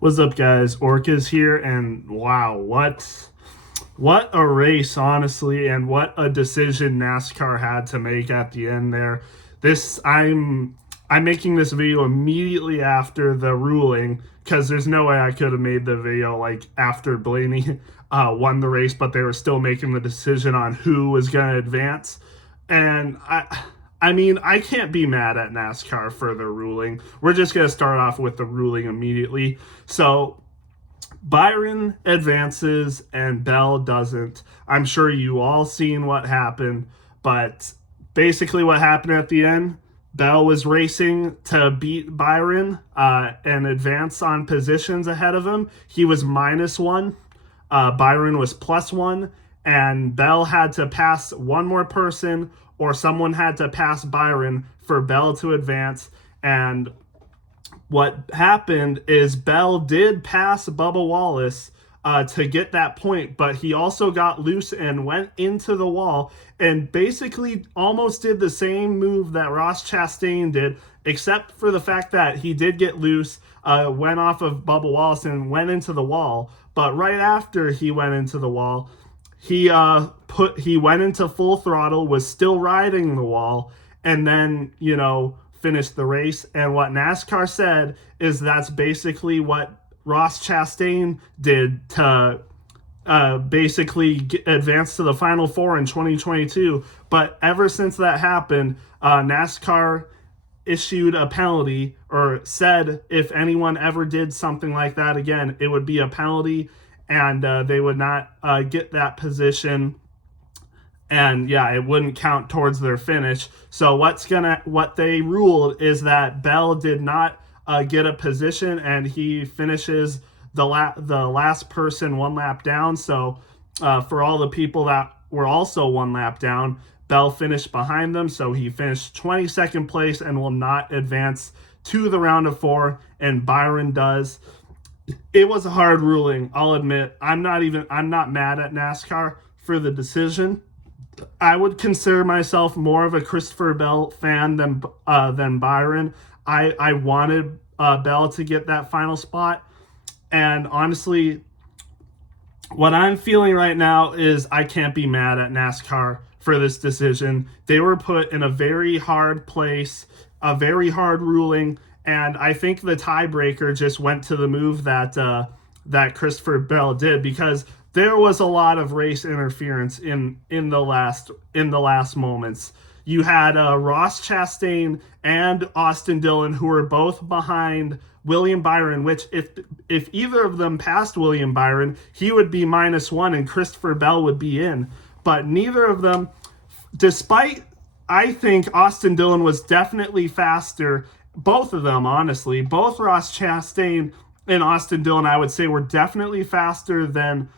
What's up, guys? Orcas here, and wow, what a race, honestly, and what a decision NASCAR had to make at the end there. This I'm making this video immediately after the ruling because there's no way I could have made the video like after Blaney won the race, but they were still making the decision on who was going to advance, and I mean, I can't be mad at NASCAR for the ruling. We're just going to start off with the ruling immediately. So, Byron advances and Bell doesn't. I'm sure you all seen what happened, but basically what happened at the end, Bell was racing to beat Byron and advance on positions ahead of him. He was -1. Byron was +1, and Bell had to pass one more person, or someone had to pass Byron for Bell to advance. And what happened is Bell did pass Bubba Wallace to get that point, but he also got loose and went into the wall and basically almost did the same move that Ross Chastain did, except for the fact that he did get loose, went off of Bubba Wallace and went into the wall. But right after he went into the wall, he went into full throttle, was still riding the wall, and then finished the race. And what NASCAR said is that's basically what Ross Chastain did to basically advance to the Final Four in 2022. But ever since that happened, NASCAR issued a penalty, or said if anyone ever did something like that again, it would be a penalty, and they would not get that position, and yeah, it wouldn't count towards their finish. So what they ruled is that Bell did not get a position, and he finishes the last person one lap down. So for all the people that were also one lap down, Bell finished behind them, so he finished 22nd place and will not advance to the round of 4, and Byron does. It was a hard ruling, I'll admit. I'm not mad at NASCAR for the decision. I would consider myself more of a Christopher Bell fan than Byron. I wanted Bell to get that final spot, and honestly, what I'm feeling right now is I can't be mad at NASCAR for this decision. They were put in a very hard place, a very hard ruling, and I think the tiebreaker just went to the move that Christopher Bell did, because there was a lot of race interference in the last moments. You had Ross Chastain and Austin Dillon, who were both behind William Byron, which if either of them passed William Byron, he would be -1 and Christopher Bell would be in. But neither of them, despite, I think Austin Dillon was definitely faster. Both of them, honestly, both Ross Chastain and Austin Dillon, I would say, were definitely faster than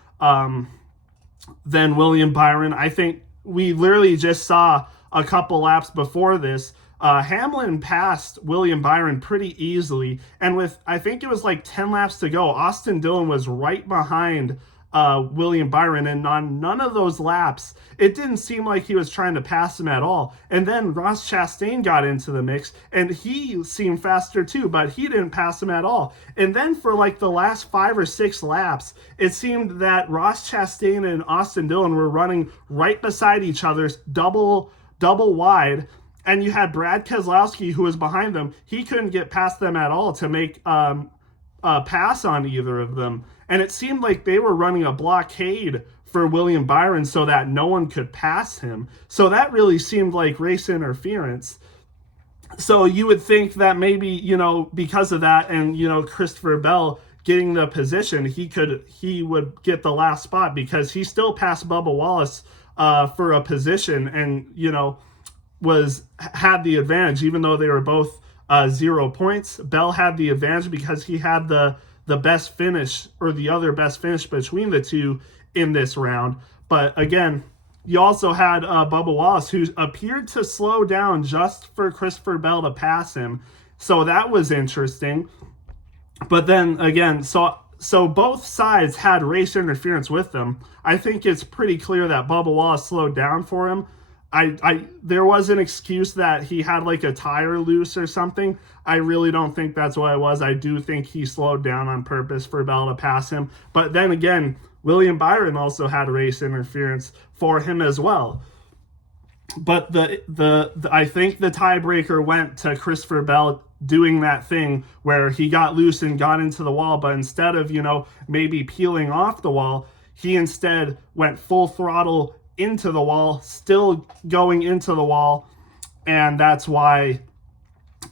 William Byron. I think we literally just saw a couple laps before this, Hamlin passed William Byron pretty easily, and with, I think it was like 10 laps to go, Austin Dillon was right behind William Byron, and on none of those laps, it didn't seem like he was trying to pass him at all. And then Ross Chastain got into the mix, and he seemed faster too, but he didn't pass him at all. And then for like the last 5 or 6 laps, it seemed that Ross Chastain and Austin Dillon were running right beside each other, double wide. And you had Brad Keselowski, who was behind them. He couldn't get past them at all to make a pass on either of them. And it seemed like they were running a blockade for William Byron so that no one could pass him. So that really seemed like race interference. So you would think that maybe, because of that, and, Christopher Bell getting the position, he would get the last spot, because he still passed Bubba Wallace for a position, and, had the advantage, even though they were both 0 points. Bell had the advantage because he had the best finish, or the other best finish between the two in this round. But again, you also had Bubba Wallace, who appeared to slow down just for Christopher Bell to pass him. So that was interesting. But then again, so both sides had race interference with them. I think it's pretty clear that Bubba Wallace slowed down for him. there was an excuse that he had like a tire loose or something. I really don't think that's what it was. I do think he slowed down on purpose for Bell to pass him. But then again, William Byron also had race interference for him as well. But the I think the tiebreaker went to Christopher Bell doing that thing where he got loose and got into the wall, but instead of, maybe peeling off the wall, he instead went full throttle into the wall, still going into the wall, and that's why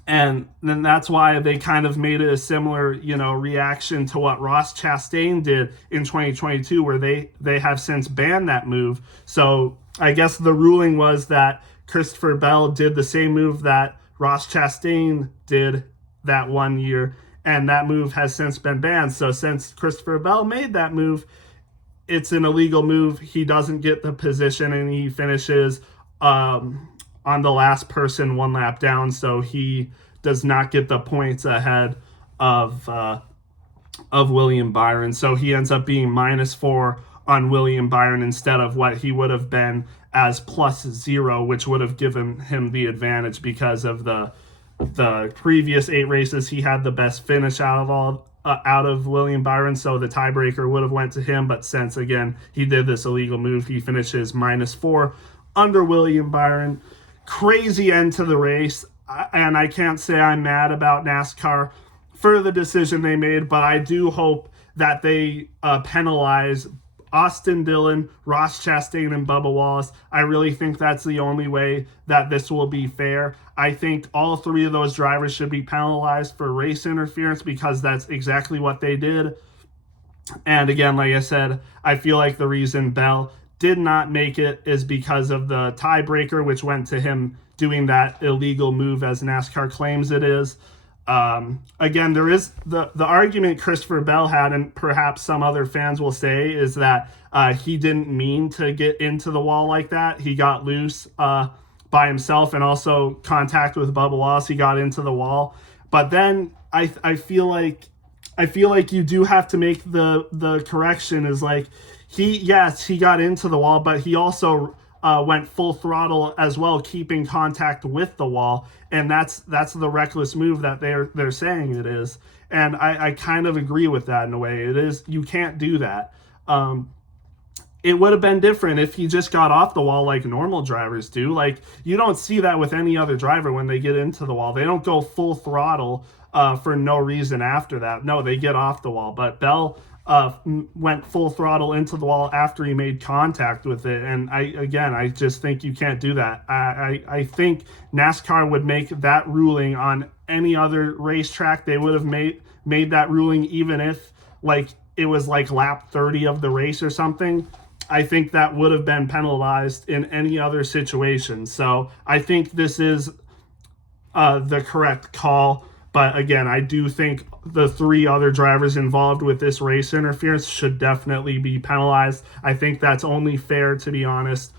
they kind of made it a similar, reaction to what Ross Chastain did in 2022, where they have since banned that move. So I guess the ruling was that Christopher Bell did the same move that Ross Chastain did that one year, and that move has since been banned. So since Christopher Bell made that move, it's an illegal move. He doesn't get the position, and he finishes on the last person one lap down. So he does not get the points ahead of William Byron. So he ends up being -4 on William Byron instead of what he would have been as +0, which would have given him the advantage because of the previous 8 races. He had the best finish out of William Byron, so the tiebreaker would have went to him. But since, again, he did this illegal move, he finishes -4 under William Byron. Crazy end to the race, and I can't say I'm mad about NASCAR for the decision they made, but I do hope that they penalize Austin Dillon, Ross Chastain, and Bubba Wallace. I really think that's the only way that this will be fair. I think all 3 of those drivers should be penalized for race interference because that's exactly what they did. And again, like I said, I feel like the reason Bell did not make it is because of the tiebreaker, which went to him doing that illegal move as NASCAR claims it is. Again, there is the argument Christopher Bell had, and perhaps some other fans will say, is that he didn't mean to get into the wall like that. He got loose by himself, and also contact with Bubba Wallace, he got into the wall. But then I feel like you do have to make the correction is like he got into the wall, but he also went full throttle as well, keeping contact with the wall, and that's the reckless move that they're saying it is. And I kind of agree with that in a way. It is, you can't do that. It would have been different if he just got off the wall like normal drivers do. Like, you don't see that with any other driver when they get into the wall. They don't go full throttle for no reason after that. No, they get off the wall. But Bell went full throttle into the wall after he made contact with it. And I just think you can't do that. I think NASCAR would make that ruling on any other racetrack. They would have made that ruling even if like it was like lap 30 of the race or something. I think that would have been penalized in any other situation. So I think this is the correct call. But again, I do think the 3 other drivers involved with this race interference should definitely be penalized. I think that's only fair, to be honest.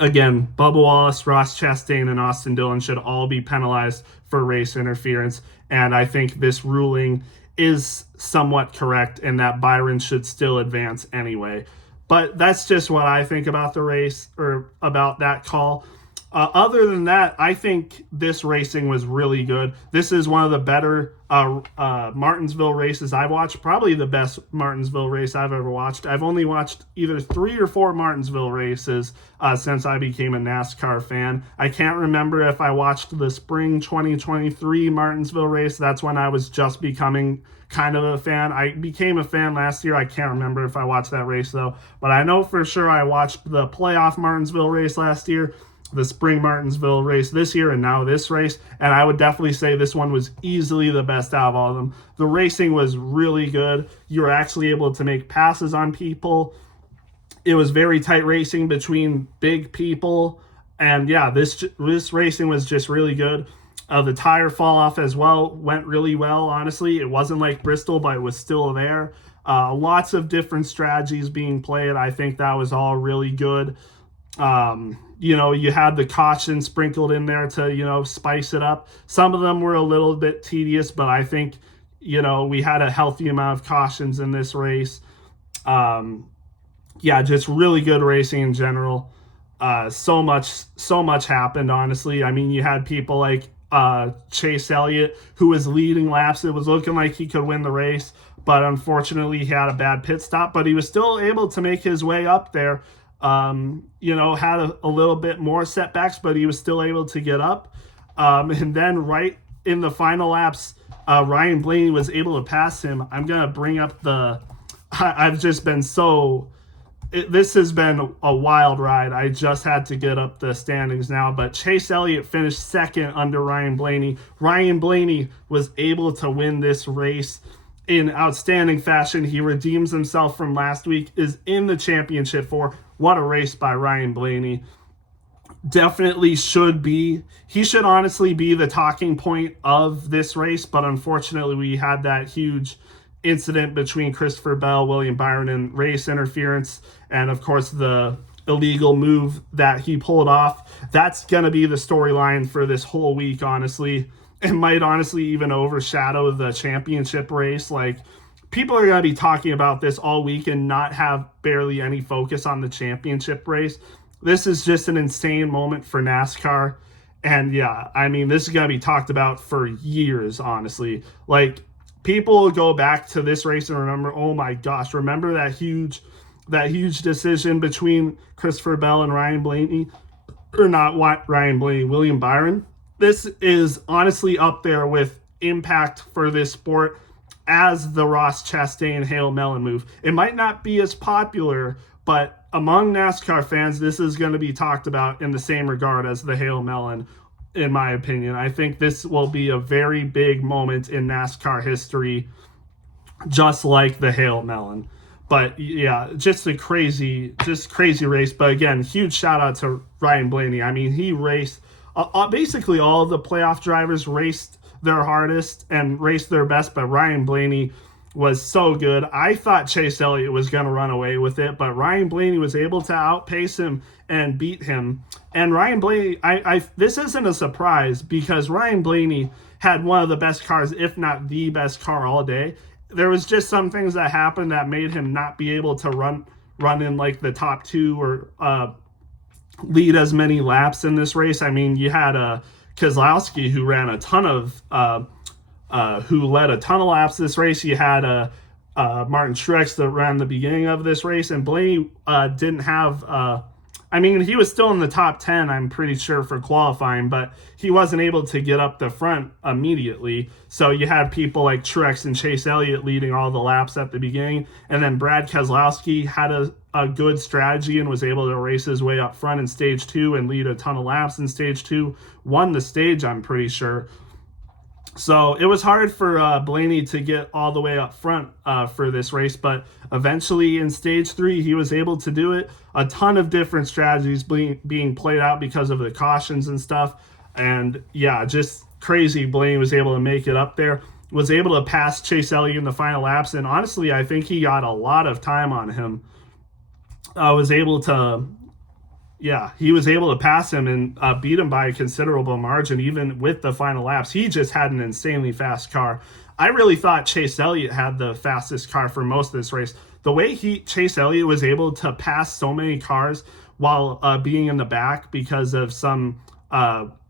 Again, Bubba Wallace, Ross Chastain, and Austin Dillon should all be penalized for race interference. And I think this ruling is somewhat correct, and that Byron should still advance anyway. But that's just what I think about the race, or about that call. Other than that, I think this racing was really good. This is one of the better Martinsville races I've watched. Probably the best Martinsville race I've ever watched. I've only watched either 3 or 4 Martinsville races since I became a NASCAR fan. I can't remember if I watched the spring 2023 Martinsville race. That's when I was just becoming kind of a fan. I became a fan last year. I can't remember if I watched that race though. But I know for sure I watched the playoff Martinsville race last year, the spring Martinsville race this year, and now this race. And I would definitely say this one was easily the best out of all of them. The racing was really good. You were actually able to make passes on people. It was very tight racing between big people. And yeah, this racing was just really good. The tire fall off as well went really well, honestly. It wasn't like Bristol, but it was still there. Lots of different strategies being played. I think that was all really good. You had the caution sprinkled in there to, spice it up. Some of them were a little bit tedious, but I think, we had a healthy amount of cautions in this race. Just really good racing in general. so much happened, honestly. I mean, you had people like Chase Elliott, who was leading laps. It was looking like he could win the race, but unfortunately he had a bad pit stop, but he was still able to make his way up there. Had a little bit more setbacks, but he was still able to get up. And then right in the final laps, Ryan Blaney was able to pass him. I'm going to bring up I've just been this has been a wild ride. I just had to get up the standings now, but Chase Elliott finished second under Ryan Blaney. Ryan Blaney was able to win this race in outstanding fashion. He redeems himself from last week, is in the championship for. What a race by Ryan Blaney. Definitely he should honestly be the talking point of this race, but unfortunately we had that huge incident between Christopher Bell, William Byron, and race interference, and of course the illegal move that he pulled off. That's going to be the storyline for this whole week, honestly. It might honestly even overshadow the championship race. Like, people are going to be talking about this all week and not have barely any focus on the championship race. This is just an insane moment for NASCAR. And yeah, I mean, this is going to be talked about for years, honestly. Like, people will go back to this race and remember, oh my gosh, remember that huge decision between Christopher Bell and Ryan Blaney? Or not Ryan Blaney, William Byron. This is honestly up there with impact for this sport as the Ross Chastain Hail Melon move. It might not be as popular, but among NASCAR fans, this is going to be talked about in the same regard as the Hail Melon, in my opinion. I think this will be a very big moment in NASCAR history, just like the Hail Melon. But yeah, just crazy race. But again, huge shout out to Ryan Blaney. I mean, he raced, basically all of the playoff drivers raced their hardest and raced their best, but Ryan Blaney was so good. I thought Chase Elliott was going to run away with it, but Ryan Blaney was able to outpace him and beat him. And Ryan Blaney, this isn't a surprise, because Ryan Blaney had one of the best cars, if not the best car all day. There was just some things that happened that made him not be able to run in like the top two or lead as many laps in this race. I mean, you had Keselowski, who ran a ton of who led a ton of laps this race. You had Martin Truex that ran the beginning of this race, and Blaney didn't have. I mean, he was still in the top 10, I'm pretty sure, for qualifying, but he wasn't able to get up the front immediately. So you had people like Truex and Chase Elliott leading all the laps at the beginning, and then Brad Keselowski had a good strategy and was able to race his way up front in stage 2 and lead a ton of laps in stage 2, won the stage, I'm pretty sure. So it was hard for Blaney to get all the way up front for this race, but eventually in stage 3, he was able to do it. A ton of different strategies being played out because of the cautions and stuff. And yeah, just crazy. Blaney was able to make it up there, was able to pass Chase Elliott in the final laps. And honestly, I think he got a lot of time on him. He was able to pass him and beat him by a considerable margin, even with the final laps. He just had an insanely fast car. I really thought Chase Elliott had the fastest car for most of this race. The way Chase Elliott was able to pass so many cars while being in the back because of some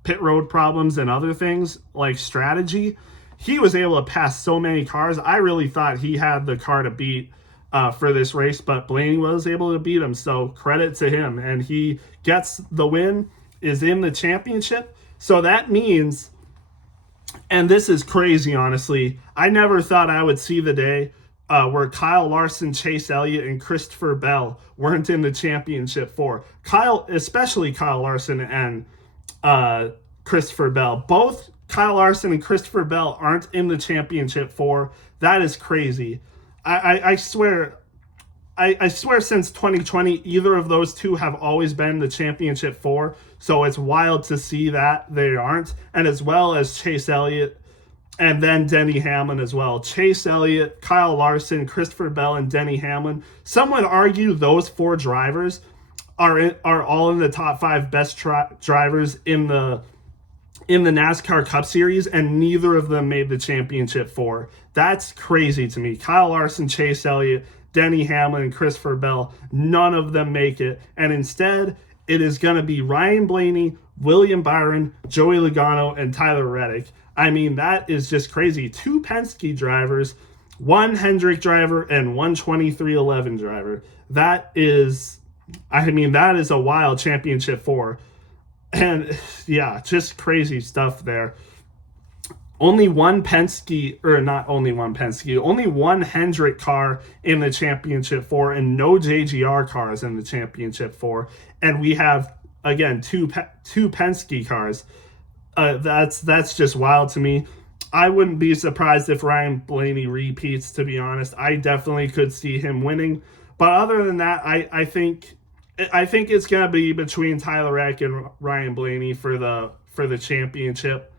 pit road problems and other things like strategy, he was able to pass so many cars. I really thought he had the car to beat for this race, but Blaney was able to beat him, so credit to him. And he gets the win, is in the championship. So that means, and this is crazy, honestly, I never thought I would see the day where Kyle Larson, Chase Elliott, and Christopher Bell weren't in the championship for. Especially Kyle Larson and Christopher Bell. Both Kyle Larson and Christopher Bell aren't in the championship for. That is crazy. I swear since 2020, either of those two have always been the championship for. So it's wild to see that they aren't. And as well as Chase Elliott and then Denny Hamlin as well. Chase Elliott, Kyle Larson, Christopher Bell, and Denny Hamlin. Some would argue those 4 drivers are all in the top 5 best drivers in the NASCAR Cup Series, and neither of them made the championship for. That's crazy to me. Kyle Larson, Chase Elliott, Denny Hamlin, and Christopher Bell, none of them make it. And instead, it is going to be Ryan Blaney, William Byron, Joey Logano, and Tyler Reddick. I mean, that is just crazy. 2 Penske drivers, 1 Hendrick driver, and 1 2311 driver. That is a wild championship 4. And yeah, just crazy stuff there. Only one Penske, or not only one Penske, only one Hendrick car in the championship 4, and no JGR cars in the championship 4. And we have, again, two Penske cars. That's just wild to me. I wouldn't be surprised if Ryan Blaney repeats, to be honest. I definitely could see him winning. But other than that, I think it's going to be between Tyler Reddick and Ryan Blaney for the championship.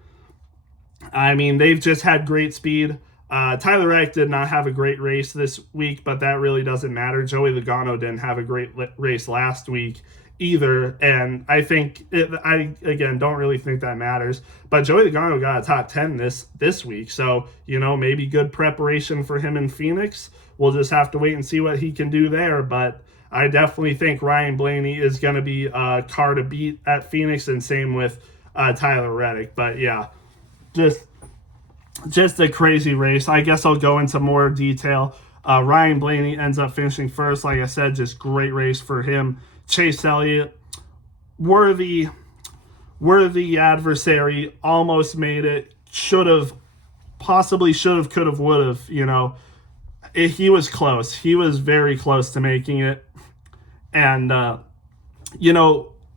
I mean, they've just had great speed. Tyler Reddick did not have a great race this week, but that really doesn't matter. Joey Logano didn't have a great race last week either, and I again don't really think that matters. But Joey Logano got a top 10 this week, so maybe good preparation for him in Phoenix. We'll just have to wait and see what he can do there. But I definitely think Ryan Blaney is going to be a car to beat at Phoenix, and same with Tyler Reddick. But yeah. Just a crazy race. I guess I'll go into more detail. Ryan Blaney ends up finishing first. Like I said, just great race for him. Chase Elliott, worthy adversary, almost made it. Could have, would have. He was close. He was very close to making it. And,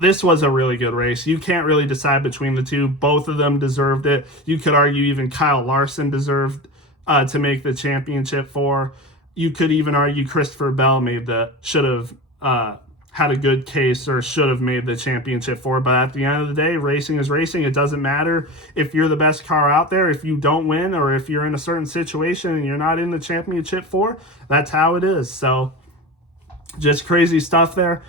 this was a really good race. You can't really decide between the two. Both of them deserved it. You could argue even Kyle Larson deserved to make the championship 4. You could even argue Christopher Bell should have had a good case, or should have made the championship 4. But at the end of the day, racing is racing. It doesn't matter if you're the best car out there. If you don't win, or if you're in a certain situation and you're not in the championship 4, that's how it is. So just crazy stuff there.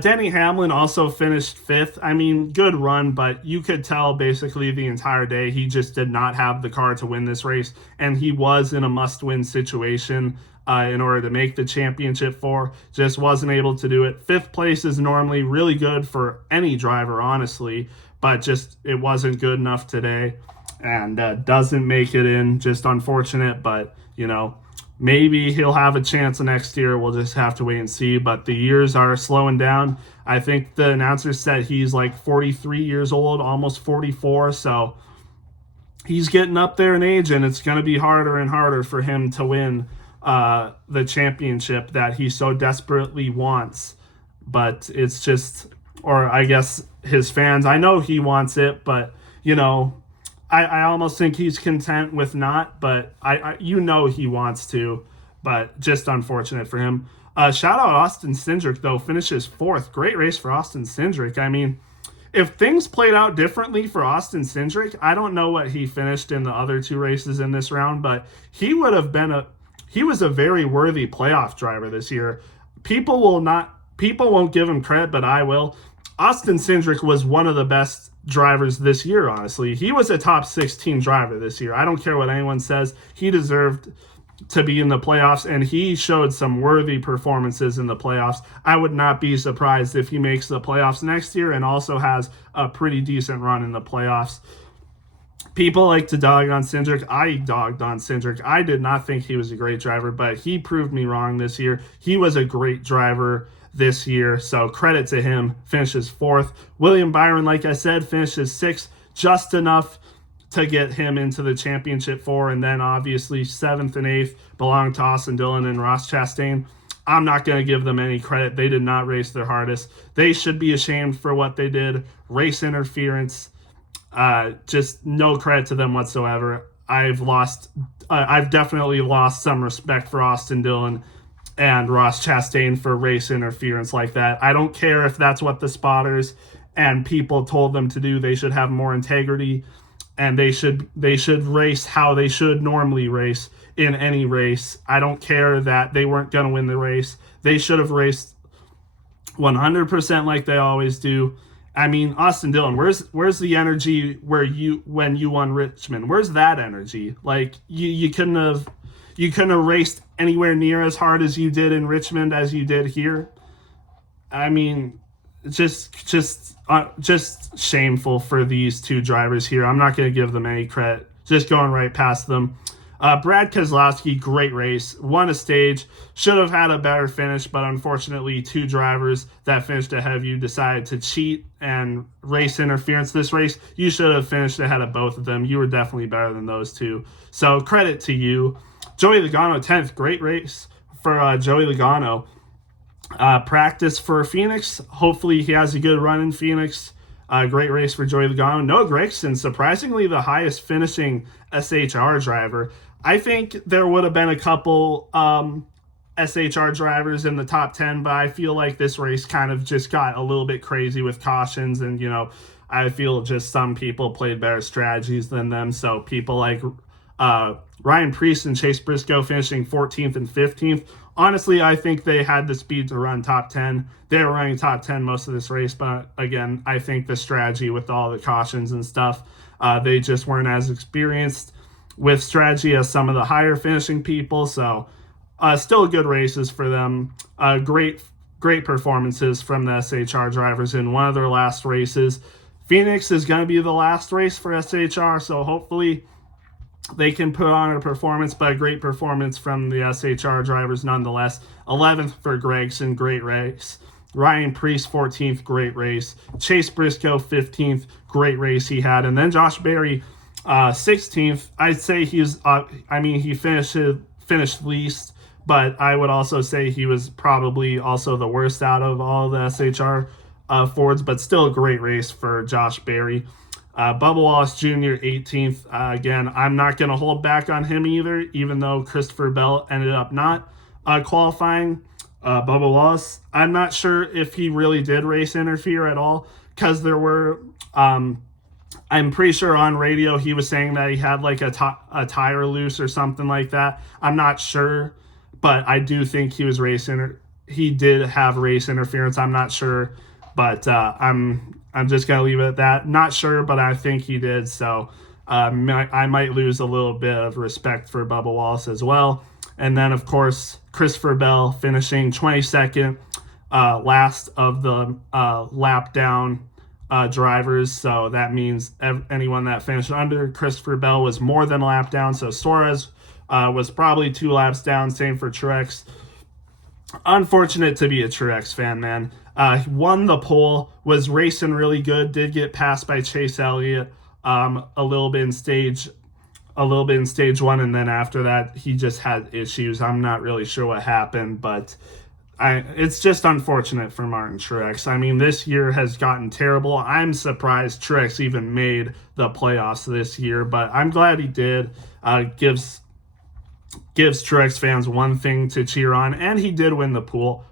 Denny Hamlin also finished 5th. I mean, good run, but you could tell basically the entire day he just did not have the car to win this race, and he was in a must-win situation in order to make the championship 4. Just wasn't able to do it. 5th place is normally really good for any driver, honestly, but just it wasn't good enough today, and doesn't make it in. Just unfortunate, but, maybe he'll have a chance next year. We'll just have to wait and see. But the years are slowing down. I think the announcer said he's like 43 years old, almost 44. So he's getting up there in age, and it's going to be harder and harder for him to win the championship that he so desperately wants. But it's just, or I guess his fans, I know he wants it, but, I almost think he's content with not, but he wants to, but just unfortunate for him. Shout out Austin Cindric, though, finishes 4th. Great race for Austin Cindric. I mean, if things played out differently for Austin Cindric, I don't know what he finished in the other 2 races in this round, but he was a very worthy playoff driver this year. People won't give him credit, but I will. Austin Cindric was one of the best drivers this year, honestly. He was a top 16 driver this year. I don't care what anyone says. He deserved to be in the playoffs, and he showed some worthy performances in the playoffs. I would not be surprised if he makes the playoffs next year and also has a pretty decent run in the playoffs. People like to dog on Cindric. I dogged on Cindric. I did not think he was a great driver, but he proved me wrong this year. He was a great driver this year, so credit to him. Finishes 4th. William Byron, like I said, finishes 6th, just enough to get him into the championship 4, and then obviously 7th and 8th belong to Austin Dillon and Ross Chastain. I'm not going to give them any credit. They did not race their hardest. They should be ashamed for what they did. Race interference, just no credit to them whatsoever. I've definitely lost some respect for Austin Dillon and Ross Chastain for race interference like that. I don't care if that's what the spotters and people told them to do. They should have more integrity, and they should race how they should normally race in any race. I don't care that they weren't going to win the race. They should have raced 100% like they always do. I mean, Austin Dillon, where's the energy when you won Richmond? Where's that energy? Like you couldn't have raced anywhere near as hard as you did in Richmond as you did here. I mean, just shameful for these two drivers here. I'm not going to give them any credit. Just going right past them. Brad Keselowski, great race, won a stage, should have had a better finish, but unfortunately, two drivers that finished ahead of you decided to cheat and race interference this race. You should have finished ahead of both of them. You were definitely better than those two. So credit to you. Joey Logano, 10th, great race for Joey Logano. Practice for Phoenix. Hopefully he has a good run in Phoenix. Great race for Joey Logano. Noah Gragson, surprisingly the highest finishing SHR driver. I think there would have been a couple SHR drivers in the top 10, but I feel like this race kind of just got a little bit crazy with cautions, and I feel just some people played better strategies than them. So people like Ryan Preece and Chase Briscoe finishing 14th and 15th. Honestly, I think they had the speed to run top 10. They were running top 10 most of this race, but again, I think the strategy with all the cautions and stuff, they just weren't as experienced with strategy as some of the higher finishing people. So still good races for them. Great performances from the SHR drivers in one of their last races. Phoenix is going to be the last race for SHR, so hopefully they can put on a performance, but a great performance from the SHR drivers nonetheless. 11th for Gragson, great race. Ryan Preece, 14th, great race. Chase Briscoe, 15th, great race he had. And then Josh Berry, 16th. I'd say he finished least, but I would also say he was probably also the worst out of all the SHR Fords, but still a great race for Josh Berry. Bubba Wallace Jr., 18th. Again, I'm not going to hold back on him either, even though Christopher Bell ended up not qualifying. Bubba Wallace, I'm not sure if he really did race interfere at all, because there were, I'm pretty sure on radio he was saying that he had like a tire loose or something like that. I'm not sure, but I do think he was he did have race interference. I'm not sure, but I'm just going to leave it at that. Not sure, but I think he did. So I might lose a little bit of respect for Bubba Wallace as well. And then, of course, Christopher Bell finishing 22nd, last of the lap down drivers. So that means anyone that finished under Christopher Bell was more than a lap down. So Suarez was probably 2 laps down. Same for Truex. Unfortunate to be a Truex fan, man. Won the pole, was racing really good, did get passed by Chase Elliott a little bit in stage 1, and then after that he just had issues. I'm not really sure what happened, but it's just unfortunate for Martin Truex. I mean, this year has gotten terrible. I'm surprised Truex even made the playoffs this year, but I'm glad he did. Gives Truex fans one thing to cheer on, and he did win the pole.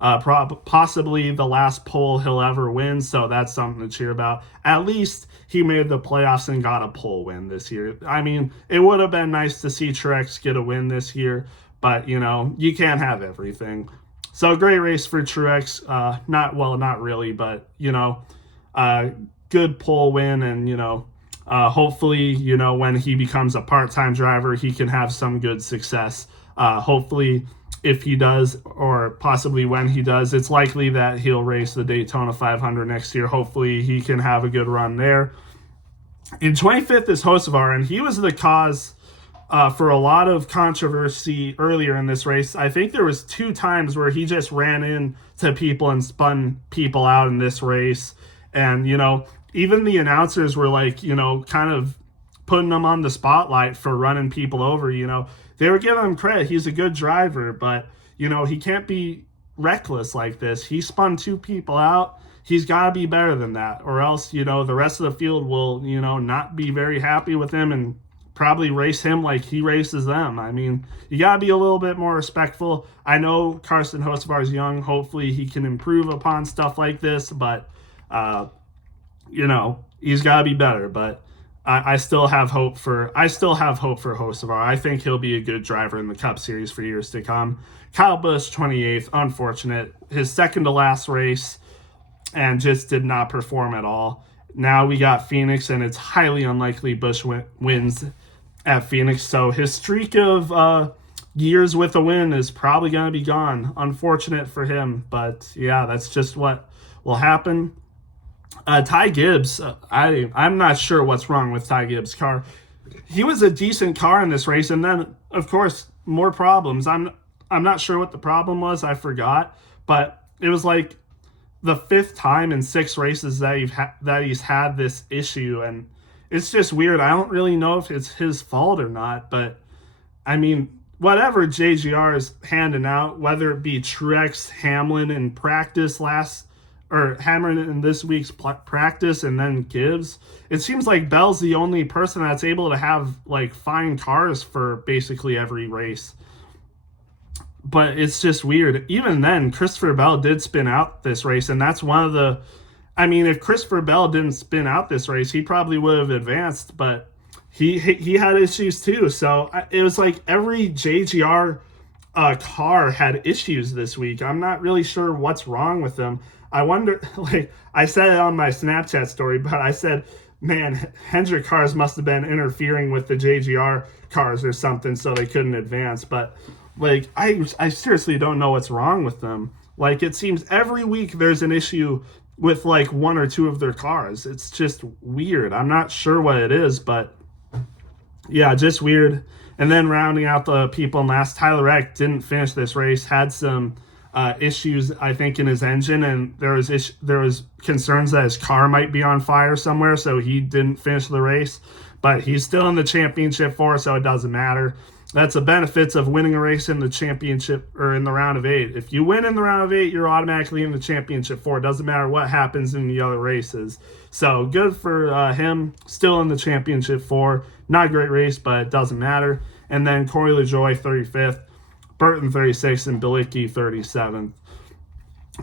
Possibly the last pole he'll ever win, so that's something to cheer about. At least he made the playoffs and got a pole win this year. I mean, it would have been nice to see Truex get a win this year, but you can't have everything. So great race for Truex. Not really, but good pole win, and hopefully when he becomes a part-time driver, he can have some good success. Hopefully, if he does, or possibly when he does, it's likely that he'll race the Daytona 500 next year. Hopefully he can have a good run there. In 25th is Hocevar, and he was the cause for a lot of controversy earlier in this race. I think there was 2 times where he just ran into people and spun people out in this race. And, even the announcers were like, kind of putting him on the spotlight for running people over. They were giving him credit. He's a good driver, but, he can't be reckless like this. He spun 2 people out. He's got to be better than that, or else, the rest of the field will, not be very happy with him and probably race him like he races them. I mean, you got to be a little bit more respectful. I know Carson Hocevar is young. Hopefully he can improve upon stuff like this, but, he's got to be better. But I still have hope for Hocevar. I think he'll be a good driver in the Cup Series for years to come. Kyle Busch, 28th, unfortunate. His second to last race, and just did not perform at all. Now we got Phoenix, and it's highly unlikely Busch wins at Phoenix. So his streak of years with a win is probably going to be gone. Unfortunate for him, but yeah, that's just what will happen. Ty Gibbs, I'm not sure what's wrong with Ty Gibbs' car. He was a decent car in this race, and then of course more problems. I'm not sure what the problem was. I forgot, but it was like the 5th time in 6 races that he's had this issue, and it's just weird. I don't really know if it's his fault or not, but I mean, whatever JGR is handing out, whether it be Truex, Hamlin in practice Hamlin in this week's practice, and then Gibbs, it seems like Bell's the only person that's able to have like fine cars for basically every race. But it's just weird. Even then, Christopher Bell did spin out this race, and that's one of the. I mean, if Christopher Bell didn't spin out this race, he probably would have advanced, but he had issues too. So it was like every JGR car had issues this week. I'm not really sure what's wrong with them. I wonder, like I said it on my Snapchat story, but I said, man, Hendrick cars must have been interfering with the JGR cars or something, so they couldn't advance. But like, I seriously don't know what's wrong with them. Like, it seems every week there's an issue with like 1 or 2 of their cars. It's just weird. I'm not sure what it is, but yeah, just weird. And then rounding out the people last, Tyler Eck didn't finish this race, had some issues, I think, in his engine, and there was concerns that his car might be on fire somewhere, so he didn't finish the race. But he's still in the championship 4, so it doesn't matter. That's the benefits of winning a race in the championship or in the round of 8. If you win in the round of 8, you're automatically in the championship 4. It doesn't matter what happens in the other races. So good for him, still in the championship 4. Not a great race, but it doesn't matter. And then Corey LaJoie, 35th. Burton 36th, and Bilicki 37th.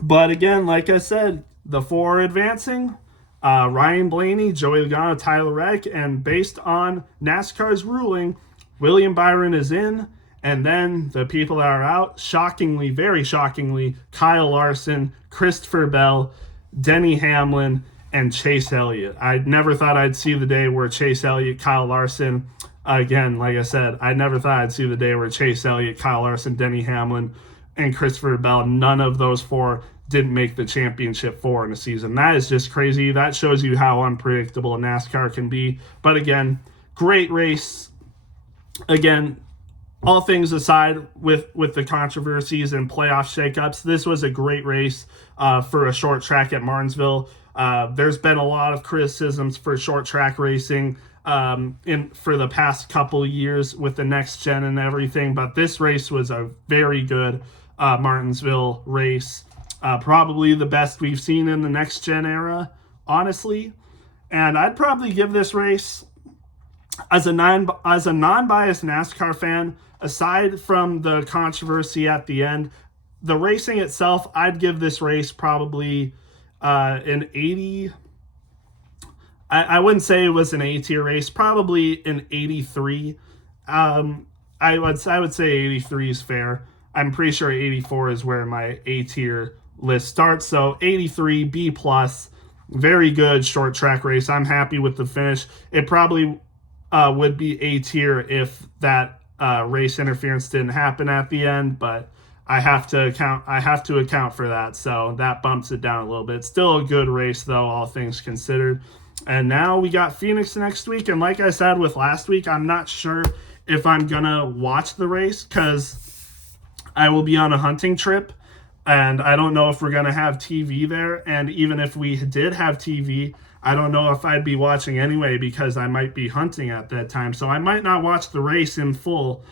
But again, like I said, the 4 advancing, Ryan Blaney, Joey Logano, Tyler Reddick, and based on NASCAR's ruling, William Byron is in, and then the people that are out, shockingly, very shockingly, Kyle Larson, Christopher Bell, Denny Hamlin, and Chase Elliott. I never thought I'd see the day where Chase Elliott, Kyle Larson, again, like I said, I never thought I'd see the day where Chase Elliott, Kyle Larson, Denny Hamlin, and Christopher Bell, none of those 4 didn't make the championship 4 in a season. That is just crazy. That shows you how unpredictable NASCAR can be. But again, great race. Again, all things aside with the controversies and playoff shakeups, this was a great race for a short track at Martinsville. There's been a lot of criticisms for short track racing for the past couple years with the next gen and everything, but this race was a very good Martinsville race, probably the best we've seen in the next gen era, honestly. And I'd probably give this race, as a non-biased NASCAR fan, aside from the controversy at the end, the racing itself, I'd give this race probably an 80. I wouldn't say it was an A-tier race, probably an 83. I would say 83 is fair. I'm pretty sure 84 is where my A-tier list starts. So 83, B+, very good short track race. I'm happy with the finish. It probably would be A-tier if that race interference didn't happen at the end, but I have to account for that, so that bumps it down a little bit. Still a good race, though, all things considered. And now we got Phoenix next week, and like I said with last week, I'm not sure if I'm gonna watch the race because I will be on a hunting trip, and I don't know if we're gonna have TV there. And even if we did have TV, I don't know if I'd be watching anyway because I might be hunting at that time, so I might not watch the race in full.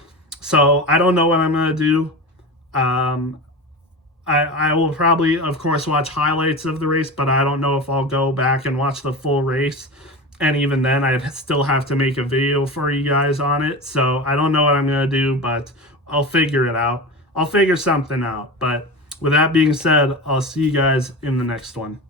So I don't know what I'm gonna do. I will probably, of course, watch highlights of the race, but I don't know if I'll go back and watch the full race. And even then, I'd still have to make a video for you guys on it. So I don't know what I'm going to do, but I'll figure it out. I'll figure something out. But with that being said, I'll see you guys in the next one.